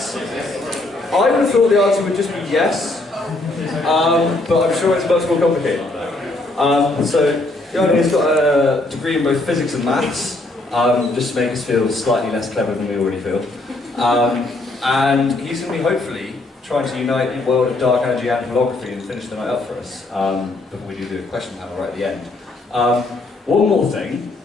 I would have thought the answer would just be yes, but I'm sure it's much more complicated than that. So, Joan has got a degree in both physics and maths, just to make us feel slightly less clever than we already feel. And he's going to be hopefully trying to unite the world of dark energy and holography and finish the night up for us before we do the question panel right at the end. One more thing.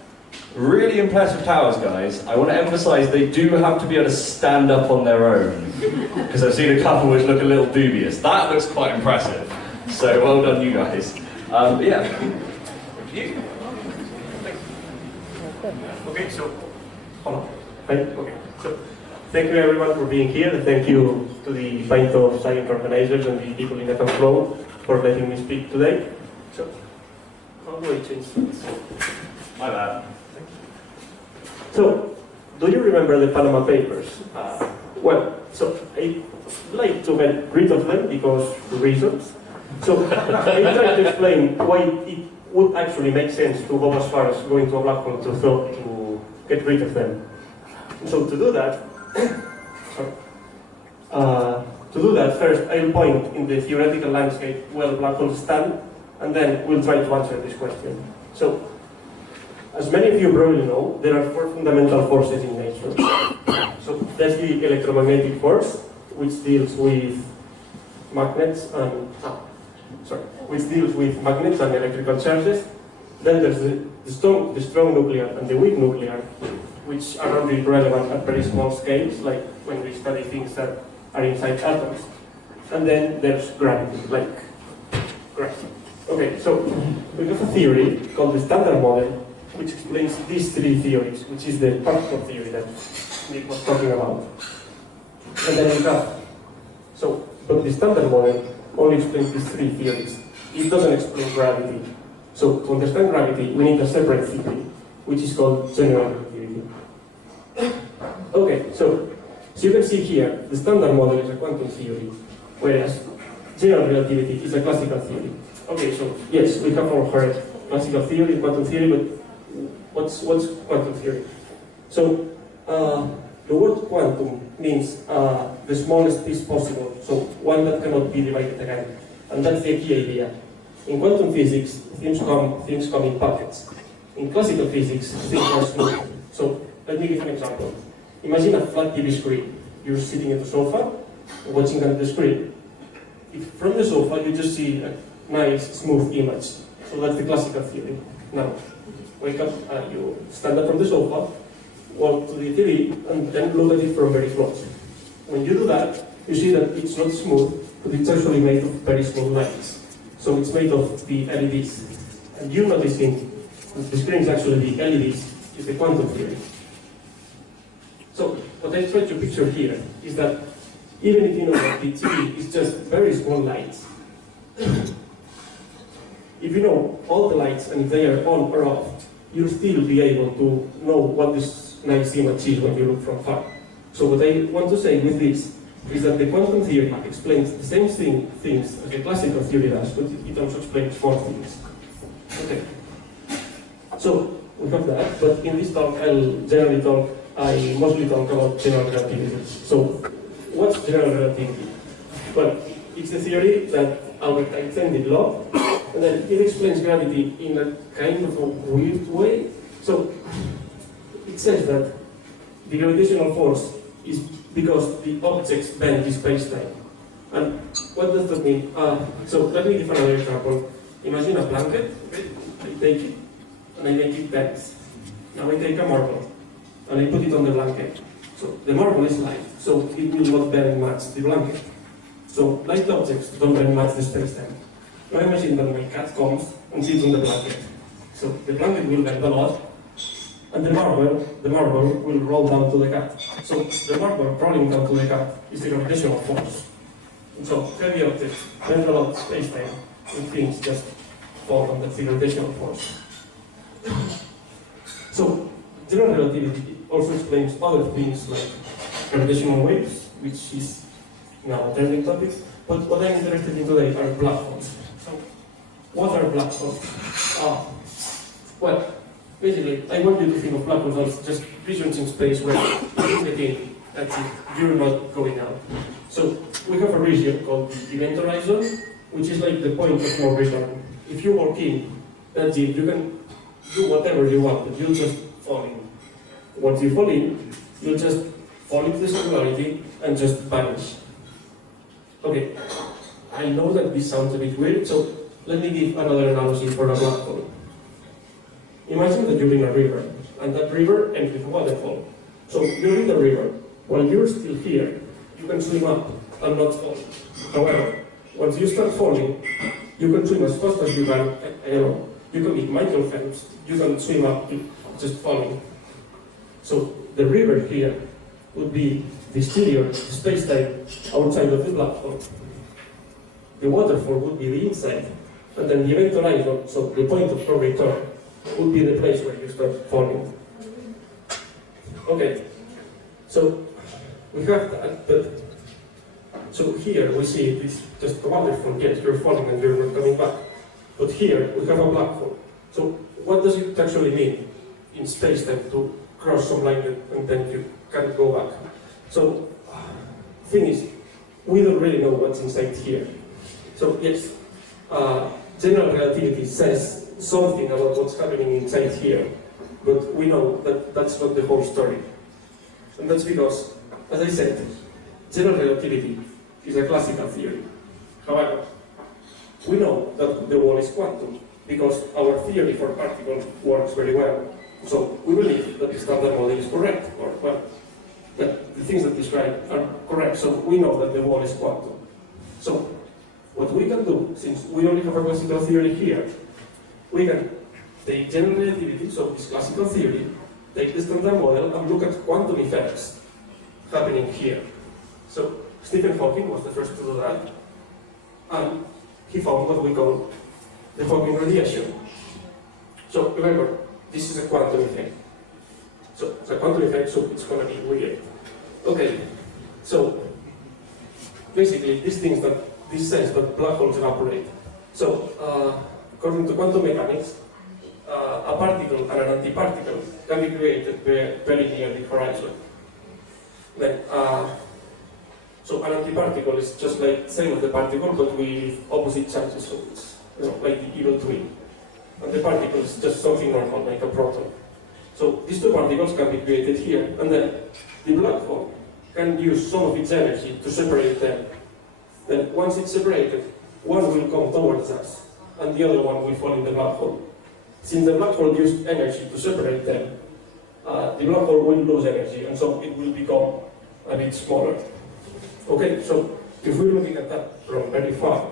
Really impressive towers, guys. I want to emphasise they do have to be able to stand up on their own, because I've seen a couple which look a little dubious. That looks quite impressive. So well done, you guys. But yeah, you. Okay, so hold on. Okay, so thank you everyone for being here. Thank you to the Pint of Science organizers and the people in FM Flow for letting me speak today. So how do I change this? My bad. So, do you remember the Panama Papers? Well, so I'd like to get rid of them because reasons. So, I try to explain why it would actually make sense to go as far as going to a black hole to get rid of them. So, to do that, first I'll point in the theoretical landscape where black holes stand, and then we'll try to answer this question. So, as many of you probably know, there are four fundamental forces in nature. So there's the electromagnetic force, which deals with magnets and electrical charges. Then there's the strong nuclear and the weak nuclear, which are only relevant at very small scales, like when we study things that are inside atoms. And then there's gravity, like gravity. Okay, so we have a theory called the Standard Model, which explains these three theories, which is the particle theory that Nick was talking about. And then we have, but the Standard Model only explains these three theories. It doesn't explain gravity. So to understand gravity, we need a separate theory, which is called general relativity. Okay, so you can see here, the Standard Model is a quantum theory, whereas general relativity is a classical theory. Okay, so yes, we have all heard classical theory, quantum theory, but what's quantum theory? So the word quantum means the smallest piece possible, so one that cannot be divided again. And that's the key idea. In quantum physics, things come in packets. In classical physics, things are smooth. So let me give an example. Imagine a flat TV screen. You're sitting at the sofa, watching at the screen. If from the sofa you just see a nice, smooth image. So that's the classical theory. Now, wake up, you stand up from the sofa, walk to the TV, and then look at it from very close. When you do that, you see that it's not smooth, but it's actually made of very small lines. So it's made of the LEDs. And you're noticing that the screen is actually the LEDs, is the quantum theory. So what I try to picture here is that even if you know that the TV is just very small lights, if you know all the lights and if they are on or off, you'll still be able to know what this nice image is when you look from far. So what I want to say with this is that the quantum theory explains the same things as the classical theory does, but it also explains more things. Okay. So we have that, but in this talk I mostly talk about general relativity. So what's general relativity? Well, it's the theory that Albert Einstein did law, and then it explains gravity in a kind of a weird way. So it says that the gravitational force is because the objects bend in space-time. And what does that mean? So let me give another example. Imagine a blanket, okay? I take it, and I make it bend. Now I take a marble, and I put it on the blanket. So the marble is light, so it will not bend much the blanket. So light objects don't bend much the space-time. Now imagine that my cat comes and sits on the blanket. So the blanket will bend a lot, and the marble will roll down to the cat. So the marble rolling down to the cat is the gravitational force. And so heavy objects bend a lot space-time, and things just fall on the gravitational force. So general relativity also explains other things like gravitational waves, which is now a trending topic. But what I'm interested in today are black holes. So what are black holes? Well, basically, I want you to think of black holes as just regions in space where you get in That's it. You're not going out. So we have a region called the event horizon, which is like the point of no return. If you walk in, that's it. You can do whatever you want, but you'll just fall in. Once you fall in, you'll just fall into the singularity and just vanish. Okay, I know that this sounds a bit weird, so let me give another analogy for a black hole. Imagine that you're in a river, and that river ends with a waterfall. So you're in the river. While you're still here, you can swim up and not fall. However, once you start falling, you can swim as fast as you can. You can be Michael Phelps. You can swim up just falling. So the river here would be the exterior space-time outside of the black hole. The waterfall would be the inside, and then the event horizon, so the point of no return, would be the place where you start falling. Okay, so we have that, but so here we see it's just a waterfall. Yes, you're falling and you're not coming back. But here we have a black hole. So what does it actually mean in space-time to cross some line and then you can't go back? So thing is, we don't really know what's inside here. So yes, general relativity says something about what's happening inside here, but we know that that's not the whole story. And that's because, as I said, general relativity is a classical theory. However, we know that the wall is quantum because our theory for particles works very well. So we believe that the standard model is correct, or well, that the things that describe are correct. So we know that the wall is quantum. So what we can do, since we only have a classical theory here, we can take general relativity, so this classical theory, take the standard model and look at quantum effects happening here. So Stephen Hawking was the first to do that, and he found what we call the Hawking radiation. So remember, this is a quantum effect. So it's a quantum effect, so it's going to be weird. Okay, so basically this says that black holes evaporate. So according to quantum mechanics, a particle and an antiparticle can be created very near the horizon. Then, so an antiparticle is just like the same as the particle, but with opposite charges. So it's like the evil twin. And the particle is just something normal, like a proton. So these two particles can be created here, and then the black hole can use some of its energy to separate them. Then once it's separated, one will come towards us, and the other one will fall in the black hole. Since the black hole used energy to separate them, the black hole will lose energy, and so it will become a bit smaller. Okay, so if we're looking at that from very far,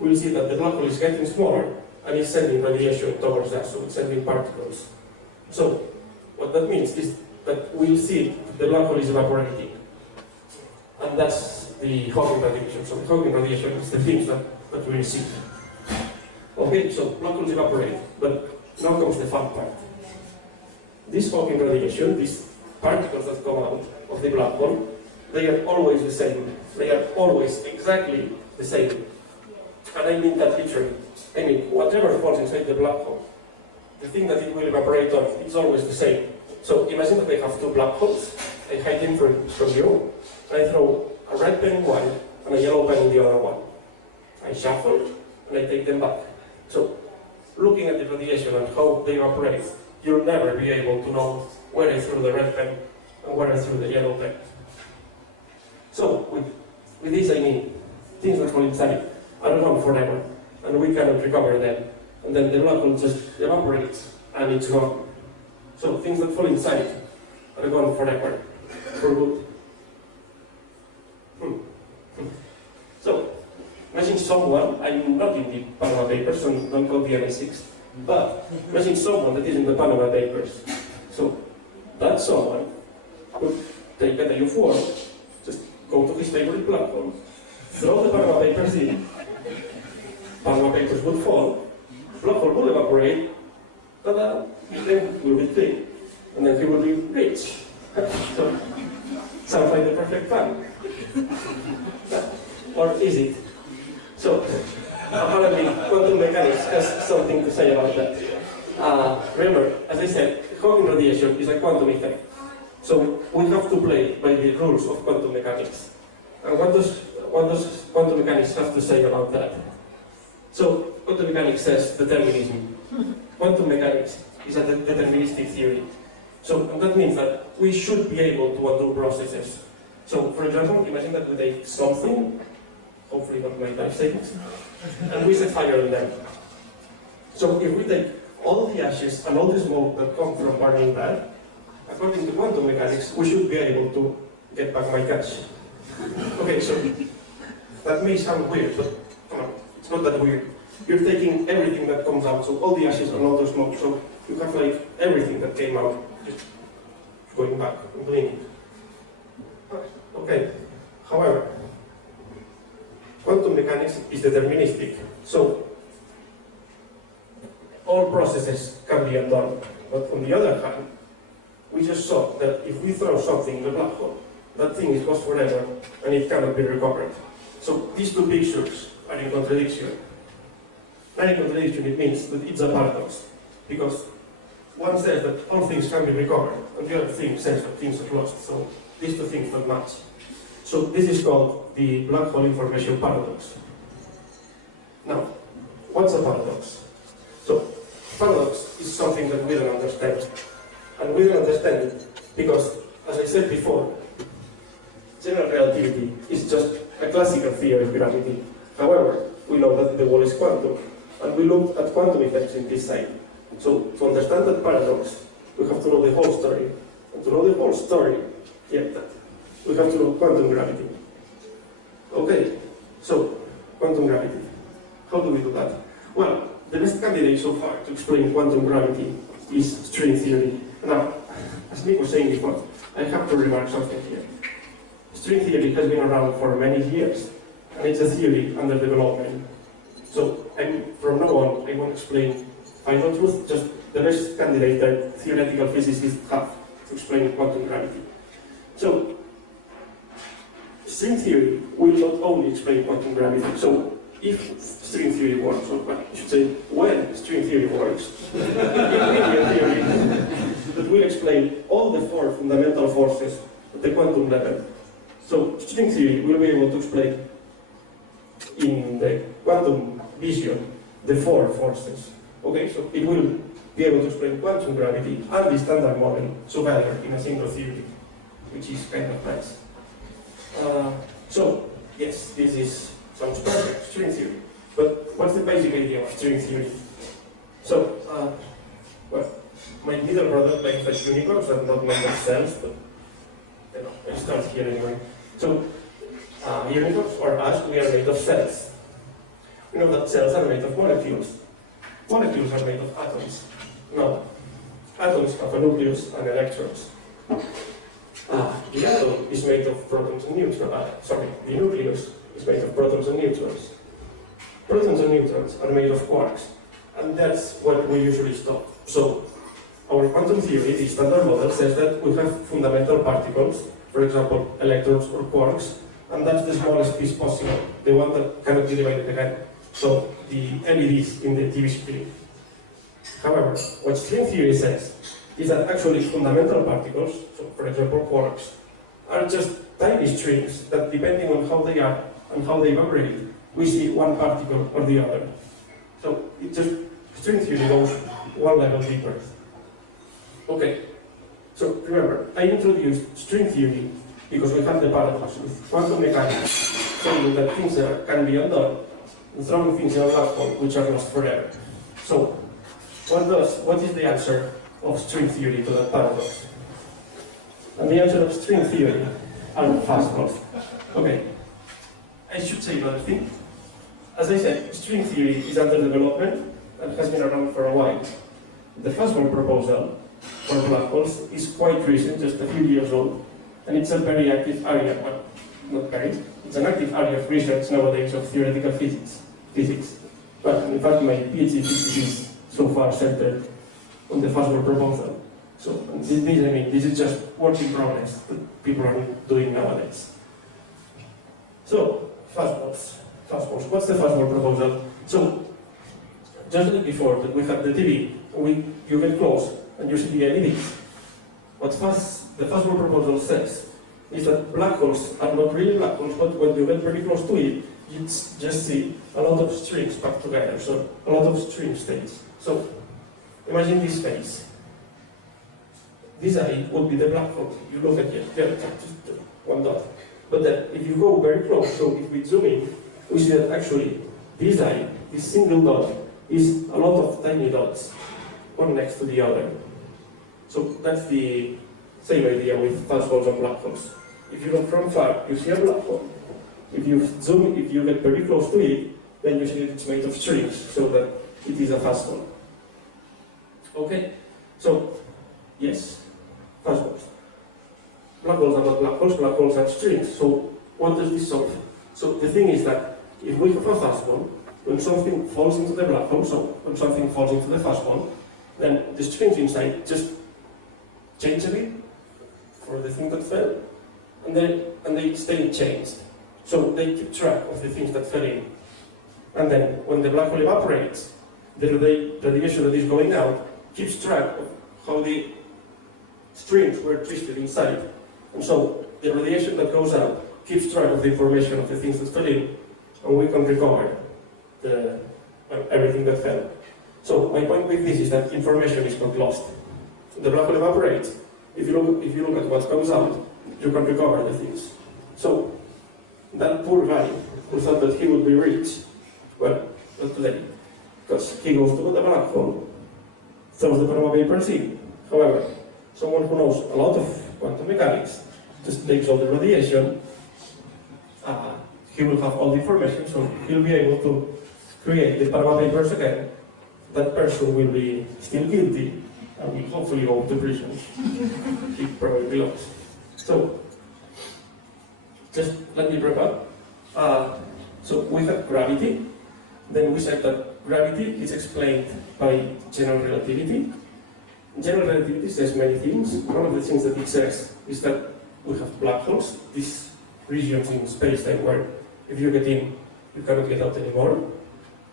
we'll see that the black hole is getting smaller, and it's sending radiation towards us, so it's sending particles. So what that means is that we'll see the black hole is evaporating. And that's the Hawking radiation. So the Hawking radiation is the things that we receive. Okay, so black holes evaporate, but now comes the fun part. This Hawking radiation, these particles that come out of the black hole, they are always the same. They are always exactly the same. And I mean that literally. I mean, whatever falls inside the black hole, the thing that it will evaporate on, it's always the same. So imagine that I have two black holes. I hide them from you. I throw a red pen in one and a yellow pen in the other one. I shuffle and I take them back. So looking at the radiation and how they evaporate, you'll never be able to know where I threw the red pen and where I threw the yellow pen. So with this I mean things that fall inside are gone forever, and we cannot recover them. And then the black hole just evaporates and it's gone. So things that fall inside are gone forever, for good. So imagine someone, I'm not in the Panama Papers, so don't call the MI6, but imagine someone that is in the Panama Papers. So that someone could take a day of work, just go to his favorite black hole, throw the Panama Papers in, Panama Papers would fall, black hole will evaporate, tada, then will be clean, and then he will be rich. So, sounds like the perfect plan. Or is it? So, apparently, quantum mechanics has something to say about that. Remember, as I said, Hawking radiation is a quantum effect. So we have to play by the rules of quantum mechanics. And what does quantum mechanics have to say about that? So quantum mechanics says determinism. Quantum mechanics is a deterministic theory. So and that means that we should be able to undo processes. So for example, imagine that we take something, hopefully not my life savings, and we set fire on them. So if we take all the ashes and all the smoke that come from burning that, according to quantum mechanics, we should be able to get back my cash. Okay, so that may sound weird, but come on, it's not that weird. You're taking everything that comes out, so all the ashes and all the smoke, so you have like everything that came out, just going back and doing it. Okay, however, quantum mechanics is deterministic, so all processes can be undone. But on the other hand, we just saw that if we throw something in a black hole, that thing is lost forever and it cannot be recovered. So these two pictures are in contradiction. And in contradiction, it means that it's a paradox, because one says that all things can be recovered, and the other thing says that things are lost. So these two things don't match. So this is called the black hole information paradox. Now, what's a paradox? So, paradox is something that we don't understand. And we don't understand it because, as I said before, general relativity is just a classical theory of gravity. However, we know that the world is quantum, and we looked at quantum effects in this side. So, to understand that paradox, we have to know the whole story. And to know the whole story, we have to know quantum gravity. Okay, so, quantum gravity. How do we do that? Well, the best candidate so far to explain quantum gravity is string theory. Now, as Nick was saying before, I have to remark something here. String theory has been around for many years, and it's a theory under development. So, from now on, I won't explain final truth, just the best candidate that theoretical physicists have to explain quantum gravity. So, string theory will not only explain quantum gravity. So, if string theory works, or well, I should say, when string theory works, it will be a theory that will explain all the four fundamental forces at the quantum level. So, string theory will be able to explain in the quantum vision the four forces. Okay, so it will be able to explain quantum gravity and the standard model together in a single theory, which is kind of nice. So, yes, this sounds perfect, string theory. But what's the basic idea of string theory? So, well, my middle brother makes like unicorns and not made of cells, but you know, I start here anyway. So, unicorns, or us, we are made of cells. We know that cells are made of molecules. Molecules are made of atoms. Now, atoms have a nucleus and electrons. The atom is made of protons and neutrons. The nucleus is made of protons and neutrons. Protons and neutrons are made of quarks, and that's what we usually stop. So, our quantum theory, the standard model, says that we have fundamental particles, for example, electrons or quarks, and that's the smallest piece possible, the one that cannot be divided again. So, the LEDs in the TV screen. However, what string theory says is that actually fundamental particles, so for example quarks, are just tiny strings that, depending on how they are and how they vibrate, we see one particle or the other. So it just, string theory goes one level deeper. Okay, so remember, I introduced string theory because we have the paradox with quantum mechanics saying that things can be undone and throwing things in a black hole which are lost forever. So, what is the answer of string theory to that paradox? And the answer of string theory are fastballs. Okay, I should say another thing. As I said, string theory is under development and has been around for a while. The fastball proposal for black holes is quite recent, just a few years old, and it's a very active area. Well, not very. It's an active area of research nowadays of theoretical physics. But in fact, my PhD thesis is so far centered on the fastball proposal. So this is just work in progress that people are doing nowadays. So, fastballs. What's the fastball proposal? So, just like before, that we had the TV, you get close and you see the LEDs. What the fastball proposal says is that black holes are not really black holes, but when you get very close to it, you just see a lot of strings packed together, so a lot of string states. So imagine this phase. This eye would be the black hole. You look at it, just one dot. But then, if you go very close, so if we zoom in, we see that actually this eye, this single dot, is a lot of tiny dots, one next to the other. So that's the same idea with fast holes and black holes. If you look from far, you see a black hole. If you zoom, if you get very close to it, then you see that it's made of strings, so that it is a fast hole. Okay, so yes, fast holes. Black holes are not black holes are strings. So what does this solve? So the thing is that if we have a fast hole, when something falls into the black hole, so when something falls into the fast hole, then the strings inside just change a bit for the thing that fell, and they stay changed. So they keep track of the things that fell in. And then when the black hole evaporates, the radiation that is going out keeps track of how the strings were twisted inside. And so the radiation that goes out keeps track of the information of the things that fell in, and we can recover everything that fell. So my point with this is that information is not lost. The black hole evaporates. If you look at what comes out, you can recover the things. So that poor guy who thought that he would be rich, well, not today, because he goes to the black hole, throws the Panama papers in. However, someone who knows a lot of quantum mechanics just takes all the radiation, he will have all the information, so he'll be able to create the Panama papers again. That person will be still guilty and will hopefully go to prison. He probably belongs. So, just let me wrap up. So we have gravity. Then we said that gravity is explained by general relativity. General relativity says many things. One of the things that it says is that we have black holes, these regions in space-time where if you get in, you cannot get out anymore.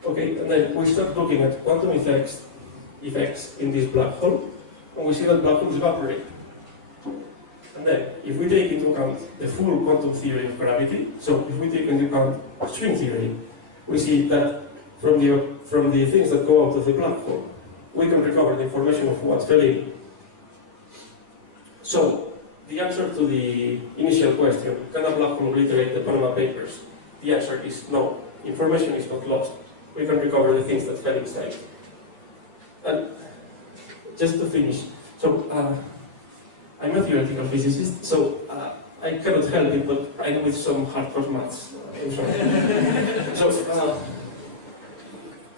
Okay, and then we start looking at quantum effects in this black hole, and we see that black holes evaporate. And then, if we take into account the full quantum theory of gravity, so if we take into account string theory, we see that from the things that go out of the black hole, we can recover the information of what fell in. So, the answer to the initial question, can a black hole obliterate the Panama papers? The answer is no. Information is not lost. We can recover the things that fell inside. And just to finish, so I'm a theoretical physicist, so I cannot help it, but I know with some hardcore maths. So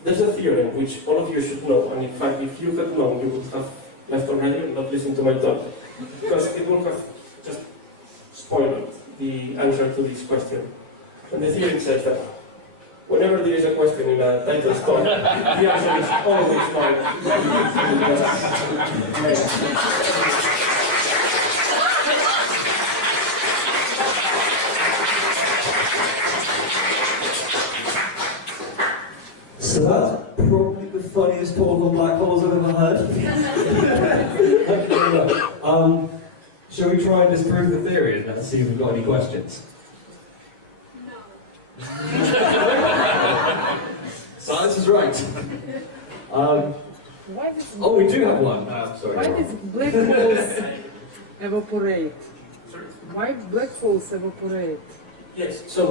there's a theorem which all of you should know, and in fact, if you had known, you would have left already and not listened to my talk, because it would have just spoiled the answer to this question. And the theorem says that whenever there is a question in a title talk, the answer is always no. So that's probably the funniest talk on black holes I've ever heard. Shall we try and disprove the theory and let's see if we've got any questions? No. Science is right. We do have one. Sorry. Why does black holes evaporate? Sorry? Why black holes evaporate? Yes, so,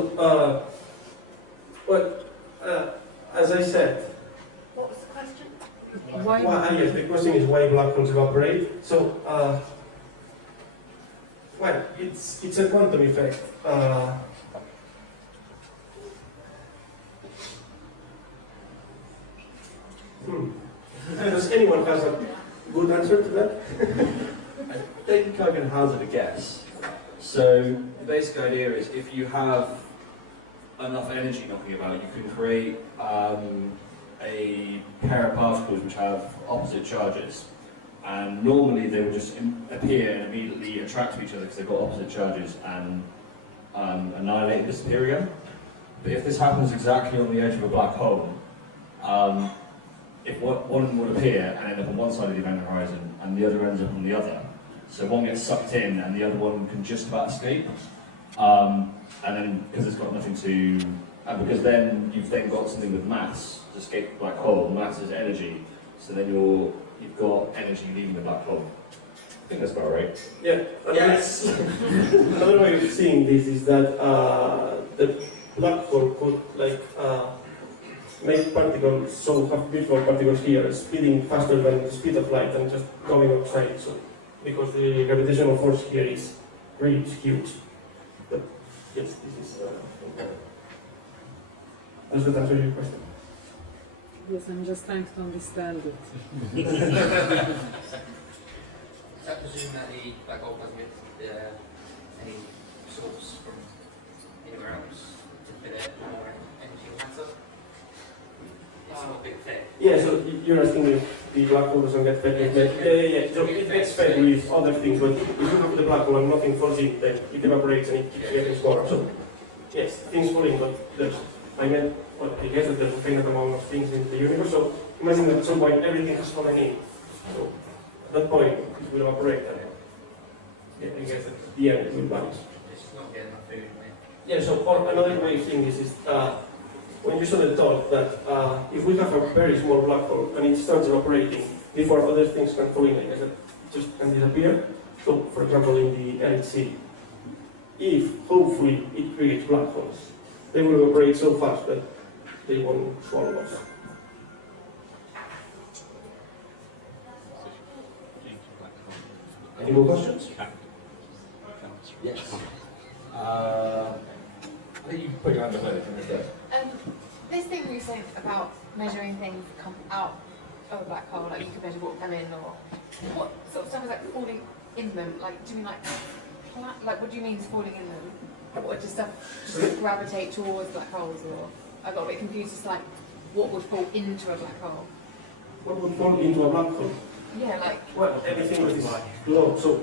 as I said, What was the question? yes, the question is why black holes evaporate. So, well, it's a quantum effect. Does anyone has a good answer to that? I think I can hazard a guess. So the basic idea is if you have enough energy knocking about, you can create a pair of particles which have opposite charges. And normally they will just appear and immediately attract to each other because they've got opposite charges and annihilate and disappear again. But if this happens exactly on the edge of a black hole, if one would appear and end up on one side of the event horizon and the other ends up on the other, So one gets sucked in and the other one can just about escape. And then, because it's got nothing to, and because then you've then got something with mass to escape the black hole. Mass is energy, so then you've got energy leaving the black hole. I think that's about right. Yeah. Yes. Another way of seeing this is that the black hole could make particles, so have virtual particles here, speeding faster than the speed of light and just going outside. So because the gravitational force here is really huge. But yes, this is. Does that answer your question? Yes, I'm just trying to understand it. Does that presume that the black hole doesn't get any source from anywhere else to fit it more energy or matter? It's not a big thing. Yeah, so you're asking if the black hole doesn't get fed with yeah. So it gets fed with other things, but if you look at the black hole and nothing falls in, then it evaporates and it keeps getting smaller. So yes, things fall in, but I guess that there's a finite amount of things in the universe. So imagine that at some point everything has fallen in. So at that point it will evaporate and I guess at the end it will vanish. It's just not getting enough food, mate. Yeah, so another way of seeing this is when you saw the thought that if we have a very small black hole and it starts evaporating before other things can fall in, I guess it just can disappear. So, for example, in the LC, if hopefully it creates black holes, they will evaporate so fast that they won't swallow us. Any more questions? Yes. I think you put your hand up earlier. This thing we were saying about measuring things that come out of a black hole, like you could measure what come in, or what sort of stuff is like falling in them? Like, do you mean like what do you mean is falling in them? Or just stuff just gravitate towards black holes? Or I got a bit confused. Just like what would fall into a black hole? What would fall into a black hole? Yeah, like Well, anything that is close. So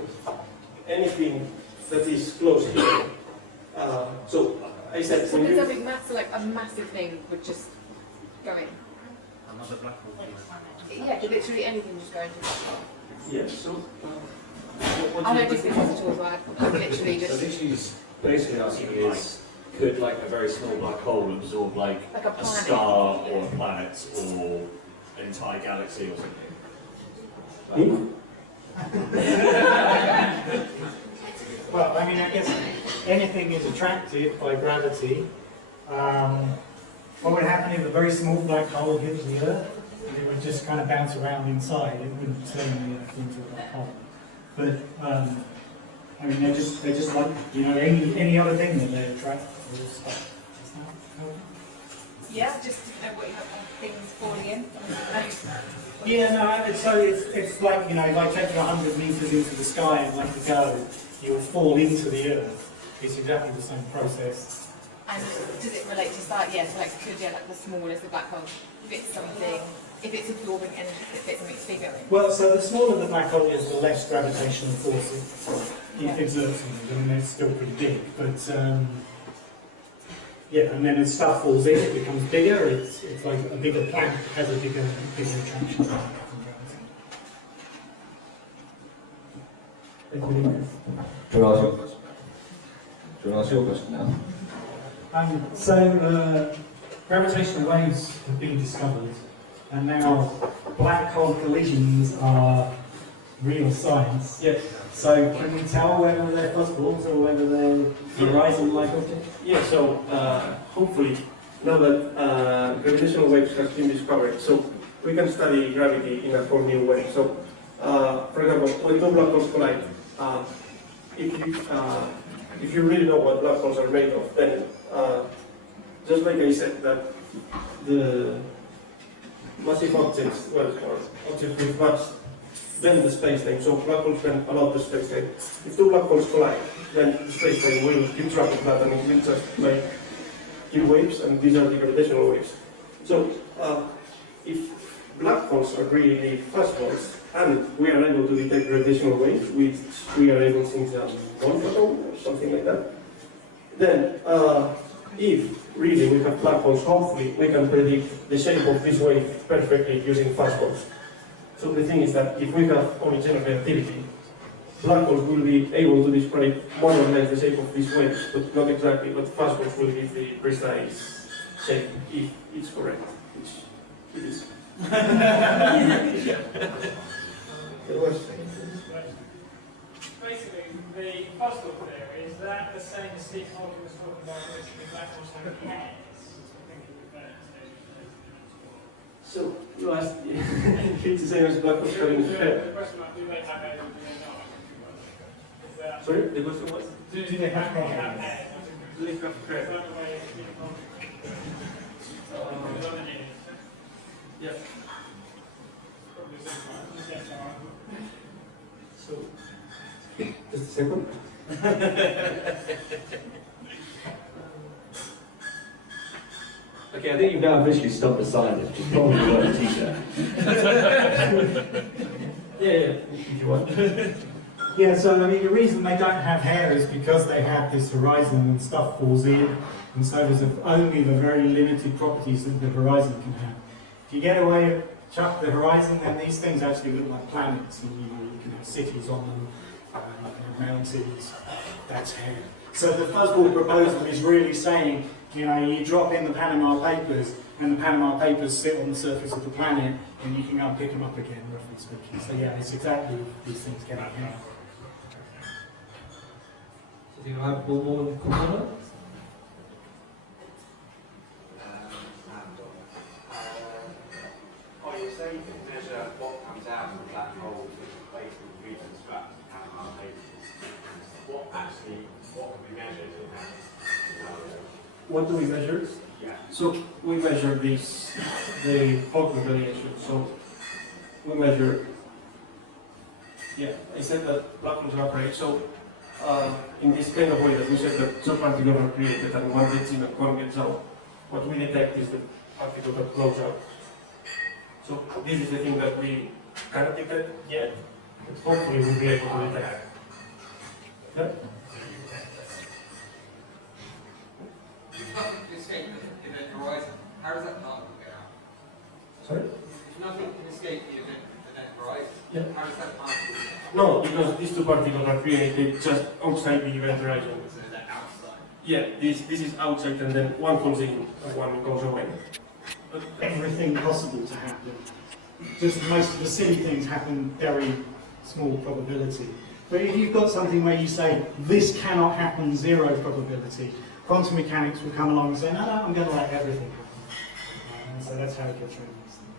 anything that is close here. So I said so when there's you, a big massive, like a massive thing would just go in. Another black hole. Yeah, could literally anything just go into a black hole. yeah. So what I do know you this think? is a word. Like literally So I just think she's basically asking is, could like a very small black hole absorb like Like a a planet. star or a planet or an entire galaxy or something? Well, I mean, I guess anything is attracted by gravity. What would happen if a very small black hole hits the Earth? It would just kind of bounce around inside. It wouldn't turn the Earth into a black hole. But I mean, they're just like any other thing that they attract. yeah, just to know what you have things falling in. Yeah, no. So it's like if I take you 100 meters into the sky and let you go, you will fall into the Earth. It's exactly the same process. And does it relate to size? Yeah, so like like the smallest the black hole fits something. If it's absorbing energy, it fits something bigger. Well, so the smaller the black hole is, the less gravitational force it exerts on it. I mean, it's still pretty big, but yeah. And then as stuff falls in, it becomes bigger. It's like a bigger planet has a bigger attraction. Do you want to ask your question? Do you want to ask your question now? So gravitational waves have been discovered, and now black hole collisions are real science. Yes. So can we tell whether they're fuzzballs or whether they're horizon-like objects? Yeah. So hopefully, now that gravitational waves have been discovered, so we can study gravity in a whole new way. So, for example, when two black holes collide, if you really know what black holes are made of, then just like I said, that the massive objects, or objects with mass, bend the space-time, so black holes bend a lot the space-time. If two black holes collide, then the space-time will keep track of that, and it will just like give waves, and these are the gravitational waves. So if black holes are really fast holes, and we are able to detect gravitational waves, which we are able since 1 photon or something like that, then if really we have black holes, hopefully we can predict the shape of this wave perfectly using fast holes. So the thing is that if we have only general relativity, black holes will be able to describe more or less the shape of these waves, but not exactly, but fast holes will give the precise shape if it's correct, which it is. Basically, the possible theory is that the same as Stephen Hawking was talking about, which the black holes have hairs. So you asked if it's the same as black holes having hair. The question was, do they have hairs or do they not? Sorry, the question was? Do they have hairs? Do they have hair? Is that the way Stephen Hawking Yeah. So, just a second. Okay, I think you've now officially stumped the scientist, which is probably worth a t-shirt. Yeah, if you want. Yeah, so I mean, the reason they don't have hair is because they have this horizon and stuff falls in, and so there's only the very limited properties that the horizon can have. If you get away, chuck the horizon, then these things actually look like planets, and you can have cities on them, you can have mountains, that's hair. So the fuzzball proposal is really saying, you know, you drop in the Panama Papers, and the Panama Papers sit on the surface of the planet, and you can go and pick them up again, roughly speaking. So yeah, it's exactly these things getting hair. So do you have one more component? Oh, you say you can measure what comes out of the black hole based on regions strapped to Panama Papers. What can be measured in that scenario? What do we measure? Yeah. So we measure the Hawking radiation. So we measure, yeah, I said that black holes evaporate. So in this kind of way that we said that two particles are created and one gets in and one gets out, what we detect is the particle that flows out. So this is the thing that we cannot detect yet, but hopefully we'll be able to detect. Yeah? If nothing can escape the event horizon, how does that particle get out? Sorry? If nothing can escape the event horizon, Yeah. how does that particle get out? No, because these two particles are created just outside the event horizon. So they're outside. Yeah, this is outside and then one comes in and one goes away. But Everything possible to happen. Just most of the silly things happen very small probability. But if you've got something where you say, this cannot happen, 0 probability, quantum mechanics will come along and say, no, no, I'm going to let everything happen. And so that's how it gets around these things.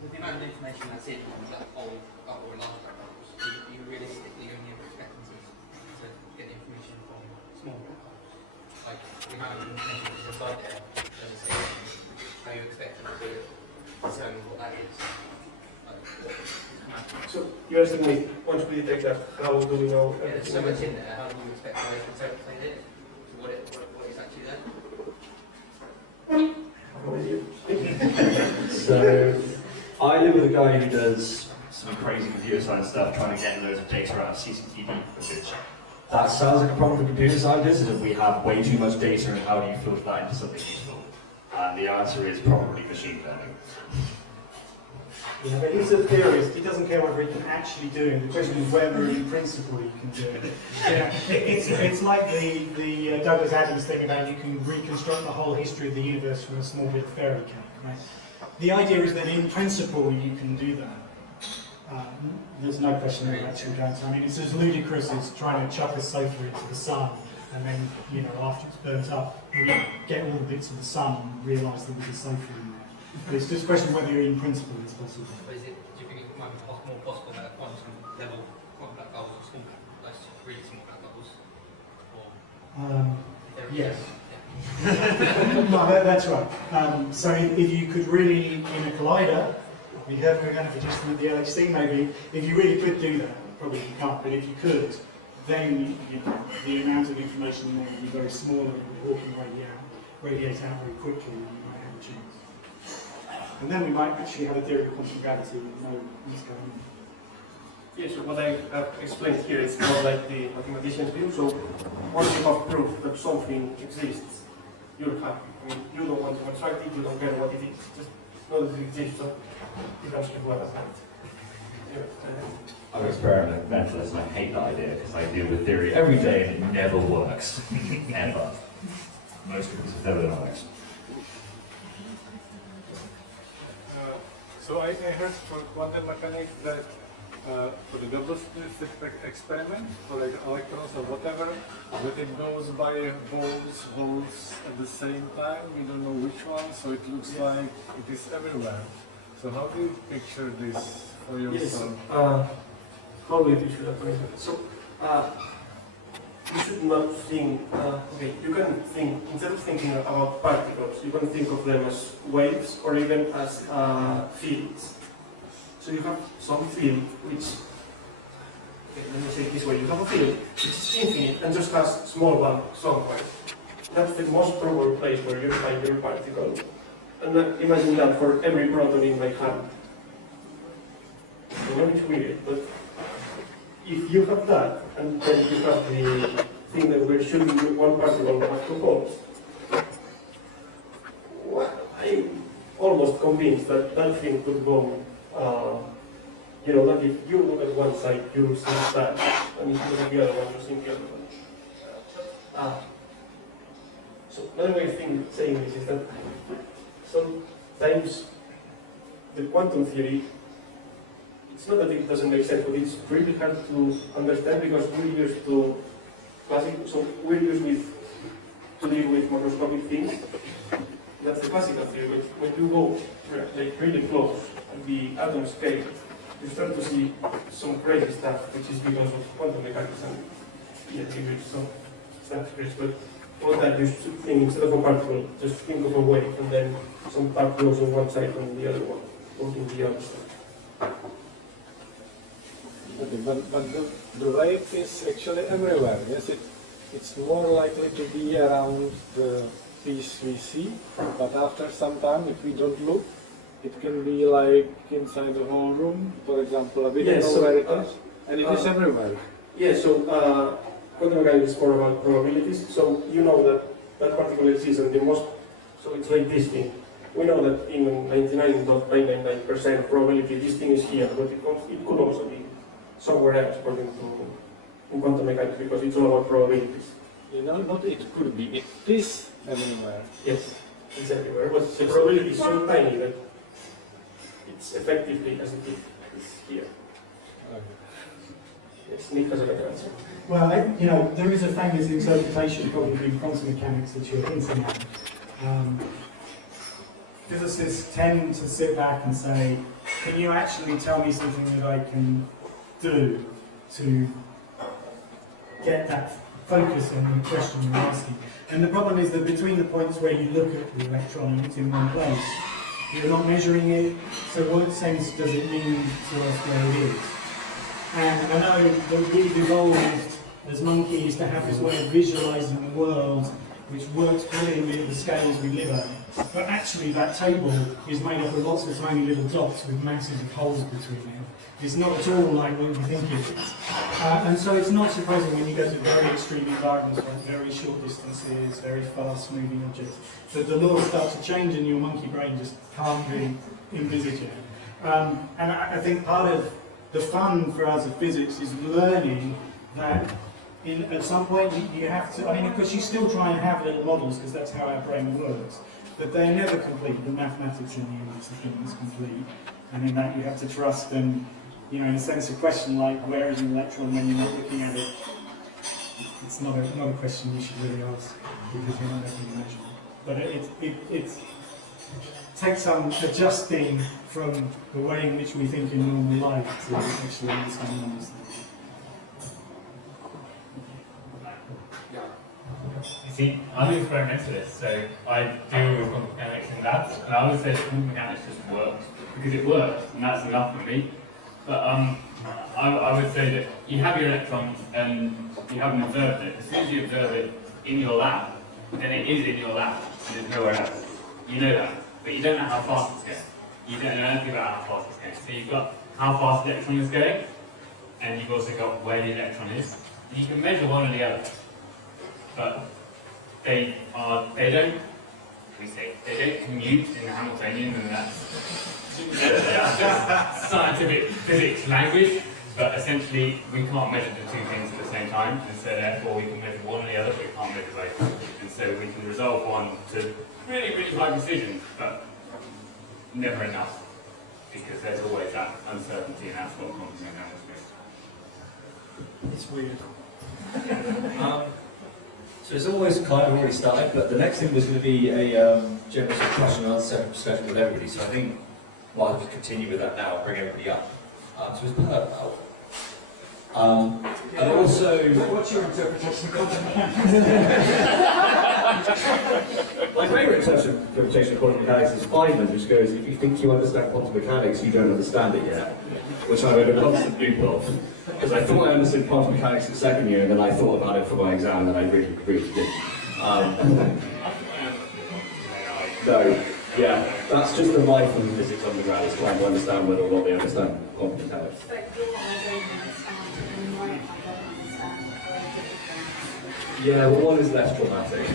With the amount of information that's in on black hole or large black holes, you realistically only ever expectancies to get the information from small black holes. Like the amount of information that's inside there, doesn't say how you expect them to determine what that is. so you're asking me, once we detect that, how do we know Yeah, there's everything? so much in there, how do you expect how they can interpret it to what is actually there? So, I live with a guy who does some crazy computer science stuff, trying to get loads of data out of CCTV footage. That sounds like a problem for computer scientists, is if we have way too much data, and how do you filter that into something useful? And the answer is probably machine learning. Yeah, but he's a theorist. He doesn't care whether he can actually do it. The question is whether, in principle, you can do it. Yeah, it's like the Douglas Adams thing about you can reconstruct the whole history of the universe from a small bit of fairy cake. Right? The idea is that, in principle, you can do that. There's no question that actually going to. I mean, it's as ludicrous as trying to chuck a sofa into the sun, and then, you know, after it's burnt up, you get all the bits of the sun and realise there was a sofa in there. But it's just a question whether, in principle, it's possible. But do you think it might be more possible at a quantum level, quantum black holes or small, like really small black holes? Or Yes. No, that's right. So if you could really, in a collider, we heard we're going to produce them at the LHC maybe, if you really could do that, probably you can't, but if you could, then the amount of information there would be very small and it would radiate out very quickly, and you might have a chance. And then we might actually have a theory of quantum gravity with no what's going on. Yeah, so what I have explained here is more like the mathematician's view. So once you have proof that something exists, you're happy. I mean, you don't want to attract it, you don't care what it is. Just not that it exists, so you can keep well at that. I'm an experimentalist and I hate that idea because I deal with theory every day and it never works. Ever. Most of it's never works. So I heard for quantum mechanics that for the double slit experiment, for like electrons or whatever, that it goes by holes at the same time. We don't know which one, so it looks like it is everywhere. So how do you picture this for yourself? Yes, probably you should have mentioned. So you should not think. Okay, you can think instead of thinking about particles, you can think of them as waves or even as fields. So you have some field which, okay, let me say it this way, you have a field which is infinite and just has small value somewhere. That's the most probable place where you find your particle. And imagine that for every proton in my hand. I know it's weird, but if you have that, and then you have the thing that we're shooting one particle at two holes, well, I'm almost convinced that that thing could go. You know, that if you look at one side, you'll see that, and if you look at the other one, you'll see the other one. So another way of saying this is that sometimes the quantum theory, it's not that it doesn't make sense, but it's really hard to understand because we're used to so we're used to deal with macroscopic things. That's the classical theory. When you go like really close at the atom scale, you start to see some crazy stuff, which is because of quantum mechanics and some stuff. But for that, you should think instead of a particle, just think of a wave, and then some particles on one side and the other one, both in the other side. Okay, but the wave is actually everywhere. Yes, it's more likely to be around the piece we see, but after some time, if we don't look, it can be like inside the whole room, for example. We don't know where it is, and it is everywhere. Yeah, so quantum mechanics is more about probabilities. So you know that that particle exists, and so it's like this thing. We know that in 99.999% probability this thing is here, but it could also be somewhere else according to in quantum mechanics because it's all about probabilities. You know, not it could be, it is everywhere. Yes, it's everywhere, but the probability is so tiny that it's effectively as if it is here. Yes, Nick has a better answer. Well, there is a famous interpretation probably in quantum mechanics that you're hinting at. Physicists tend to sit back and say, can you actually tell me something that I can do to get that focus on the question you're asking? And the problem is that between the points where you look at the electron and it's in one place, you're not measuring it, so what sense does it mean to us where it is? And I know that we've evolved as monkeys to have this way of visualizing the world which works brilliantly at the scales we live at. But actually that table is made up of lots of tiny little dots with massive holes between them. It's not at all like what you think it is. And so it's not surprising when you go to very extreme environments like very short distances, very fast moving objects, that the laws start to change and your monkey brain just can't really envisage it. And I think part of the fun for us of physics is learning that at some point you have to, of course you still try and have little models because that's how our brain works, but they're never complete. The mathematics in the units of things complete, and in that you have to trust and, in a sense, a question like where is an electron when you're not looking at it, it's not a question you should really ask because you're not making a measurement. But it takes some adjusting from the way in which we think in normal life to actually understand numbers. You see, I'm an experimentalist, so I do quantum mechanics in labs, and I would say that quantum mechanics just works because it works, and that's enough for me. But I would say that you have your electron and you haven't observed it. As soon as you observe it in your lab, then it is in your lab, and there's nowhere else. You know that, but you don't know how fast it's going. You don't know anything about how fast it's going. So you've got how fast the electron is going, and you've also got where the electron is. And you can measure one or the other, but they don't we say they don't commute in the Hamiltonian, and that's just scientific physics language. But essentially, we can't measure the two things at the same time, and so therefore we can measure one or the other, but we can't measure both. And so we can resolve one to really, really high precision, but never enough, because there's always that uncertainty, and that's what quantum mechanics is. It's weird. So it's almost kind of already started, but the next thing was going to be a general sort of question and answer discussion with everybody. So I think I'll just continue with that now and bring everybody up. So it's parallel. And also, What's your interpretation of quantum My favourite interpretation of quantum mechanics is Feynman, which goes, if you think you understand quantum mechanics, you don't understand it yet. Which I'm in a constant loop of. Because I thought I understood quantum mechanics in second year, and then I thought about it for my exam, and I really, really didn't. So, yeah, that's just the life of physics undergrad, is trying to understand whether or not they understand quantum mechanics. But you're I don't understand, and right, I don't understand. Yeah, but one is less traumatic.